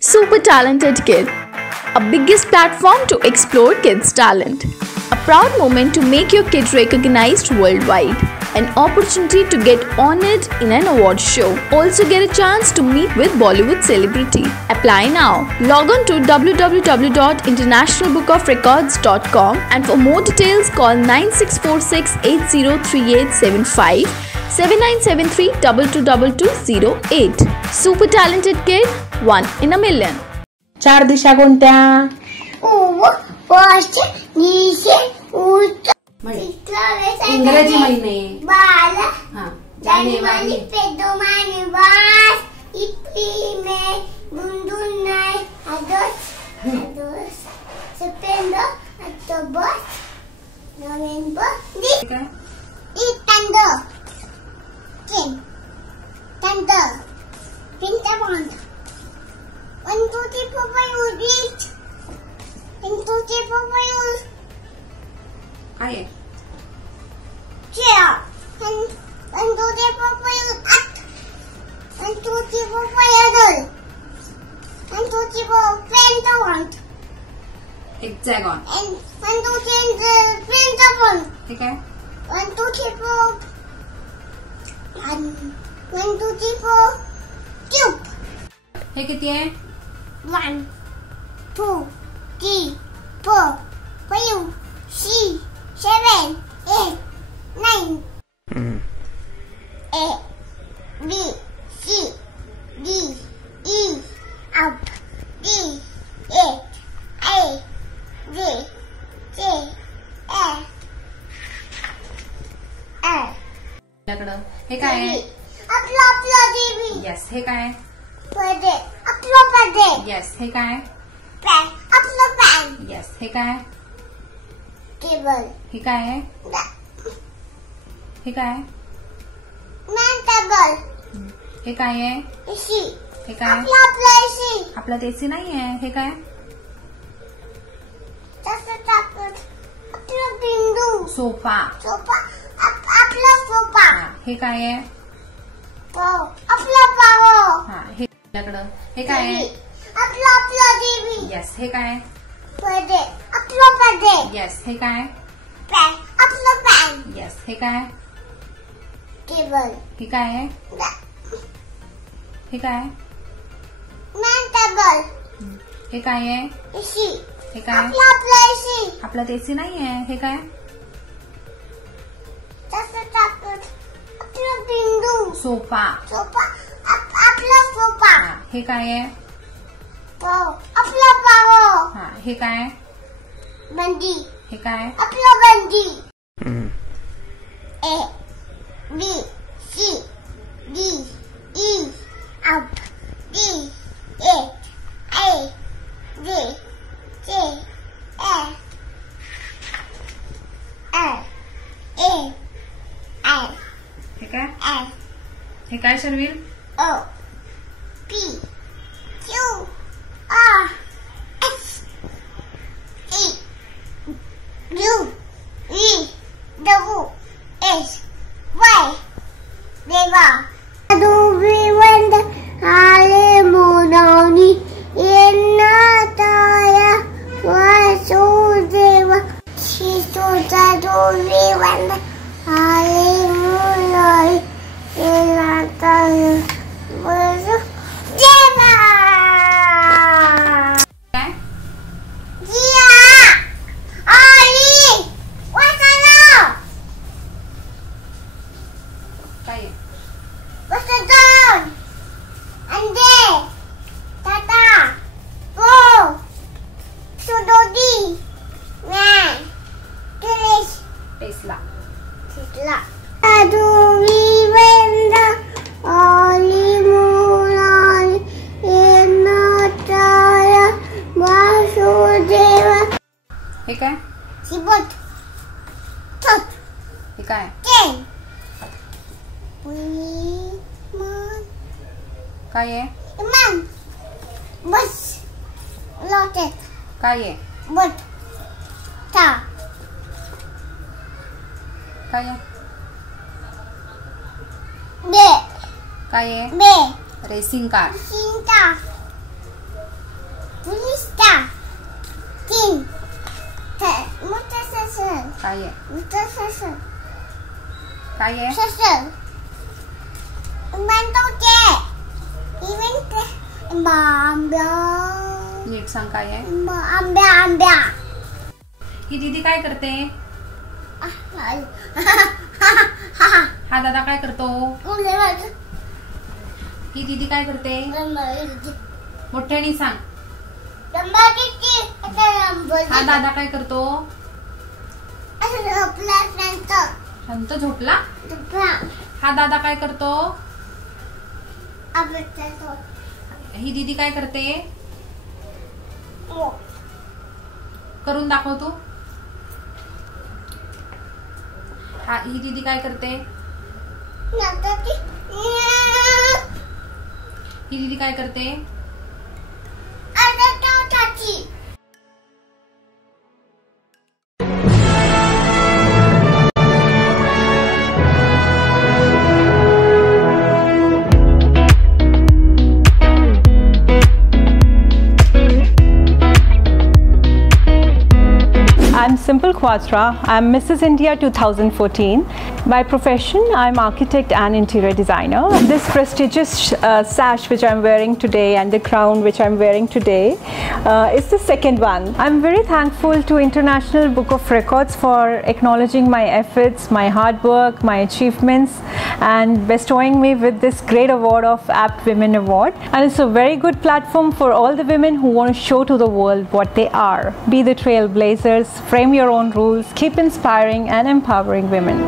Super Talented Kid, a biggest platform to explore kids' talent. A proud moment to make your kid recognized worldwide. An opportunity to get honored in an award show. Also get a chance to meet with Bollywood celebrity. Apply now. Log on to www.internationalbookofrecords.com and for more details call 9646803875 7973 222208. Super Talented Kid, one in a million. चार दिशा कोणत्या? इंग्रजी महिने जानेवारी फेब्रुवारी मार्च एप्रिल मे जून जुलाई सप्टेंबर ऑक्टोबर नोव्हेंबर डिसेंबर winter month 1 2 3 4 5 reach 1 2 3 4 5 काय आहे? chair 1 2 3 4 5 8 1 2 3 4 5 adult 1 2 3 4 pentagon hexagon and 1 2 3 pentagon ठीक आहे. 1 2 3 4 1 2 3 4 cube हे किती आहे? 1 2 3 4 5 6 7 8 9 A B C D E F G H I J K L आपल्याकडं हे काय आहे? आपला देवी येस. हे काय आहे? पदे आपला पदे येस. हे काय आहे? पॅन आपला पॅन येस. हे काय आहे? टेबल हे काय आहे? हे काय आहे? मॅन टेबल हे काय आहे? एसी हे काय आहे? आपला एसी आपल्यात एसी नाही आहे. हे काय? तसं टाकत आपला बिंदू सोफा. सोफा आपला सोफा हे काय आहे? पाव आपला पाव हे आपल्याकडं हे काय आहे? आपला देवी येस. हे काय? पदे आपला पदे येस. हे काय? पॅन आपला पॅन येस. हे काय? टेबल हे काय आहे? हे काय? मॅन टेबल हे काय आहे? एसी हे काय? आपला एसी आपल्यात एसी नाही आहे. हे काय? तसं टाकत आपला बिंदू सोफा. सोफा आपला सोफा हे काय आहे? पाव आपला पाव हे काय? बंदी हे काय? आपला बंदी A B C D E F G H I J K L A हे काय? L हे काय Sharvil? O P Q R S T U V W X Y देवा दुविवंद आले मोनावनी येणाताया वासुदेव शिशुचा दुविवंद आले मोनावनी येणाताया वासुदेवा काय? जिया आई वासना काय? वसंतन अंडे टाटा गो सुडोदी मॅन टेलिस टेस्ला. तिथला अदुवी वेंद ऑली मुलाल येनाताया वासुदेवा हे काय? सिबत tot हे काय? ten Wiman काय आहे? Iman Bus Lotet काय आहे? But Ta काय आहे? Be काय आहे? Be racing car. Cinta काय आहे? ससर काय आहे? ससर बनतोचे इव्हेंट आंब्या नीट सांग काय आहे? आंब्या आंब्या ही दीदी काय करते? हा दादा काय करतो? ही दीदी काय करते? मोठ्याने सांग. हा दादा काय करतो? शांत झोपला. हा दादा काय करतो? ही दीदी काय करते? करून दाखव तू. हा ही दीदी काय करते? ही दीदी काय करते? I'm Simple Quatra. I'm Mrs. India 2014. By profession, I'm architect and interior designer. This prestigious sash which I'm wearing today and the crown which I'm wearing today is the second one. I'm very thankful to International Book of Records for acknowledging my efforts, my hard work, my achievements, and bestowing me with this great award of Apt Women Award. And it's a very good platform for all the women who want to show to the world what they are. Be the trailblazers, frame your own rules, keep inspiring and empowering women.